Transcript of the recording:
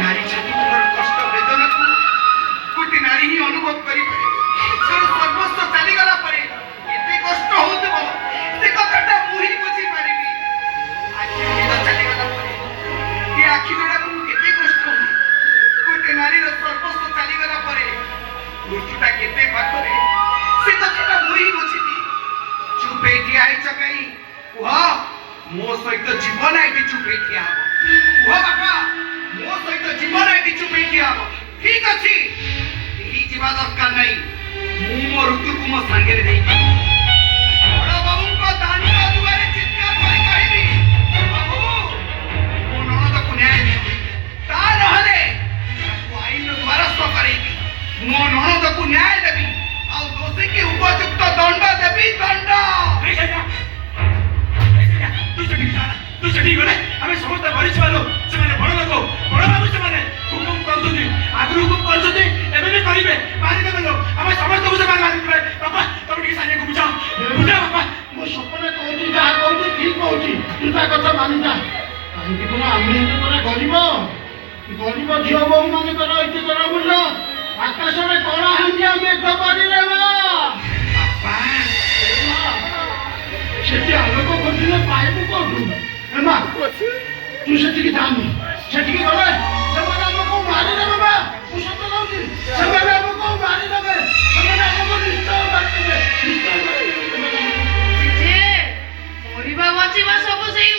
नारी छाती तुम्हार कष्ट वेदना को गोटे नारी ही अनुभव करी सर्वस्व चली गला परे एते कष्ट होतबो से कथाटा मुही बुझी पारिबी आखि निद चली गला परे ये आखि जोड़ा को केते कष्ट हो गोटे नारी रो सर्वस्व चली गला परे मृत्युटा केते पाखरे से कथाटा मुही बुझिबी चुपे ठिया आई चकाई कुहा मो सहित जीवन आइति चुपे ठिया हो कुहा बापा मो सहित जीवन आइति चुपे ठिया हो ठीक अछि एही जीवा दरकार नहीं मु मो ऋतु को मो संगे रे देई बड़ बाबू को दांड दुआरे चित्कार करी कहिबी बाबू मो ननद को न्याय दियो ता नहले ताको आईन द्वारस्थ करेबी मो ननद को न्याय देबी आ दोषी के उपयुक्त दंड देबी दंड तू सेठी गले हमें समस्त भरी छलो से माने बड़ लोक बड़ बाबू से माने हुकुम करछथि आगु हुकुम करछथि एबे भी करिवे मारि देबे लो हमें समस्त को से मारि देबे बाबा तुम के साने को बुझाओ बाबा मो सपने कहती जहाँ कहती ठीक कहती तू ता कथा मानि जा कहीं पुरा आमे पुरा गरीब गरीब झियो बहु माने कर इते कर मूल्य आकाश में कणा हांडिया मेघ पड़ी रे बाबा सेठी आलोक खोजिले पाइबु कोठु एमा तू सेठी की जानी सेठी की गले ସେମାନେ ଆମକୁ ମାରି ଦେବେ ବା ମୁଁ ସତ କହୁଛି ସେମାନେ ଆମକୁ ମାରି ଦେବେ ସେମାନେ ଆମକୁ ନିଶ୍ଚୟ ମାରି ଦେବେ ଯେ ମରିବା ବଞ୍ଚିବା ସବୁ ସେଇ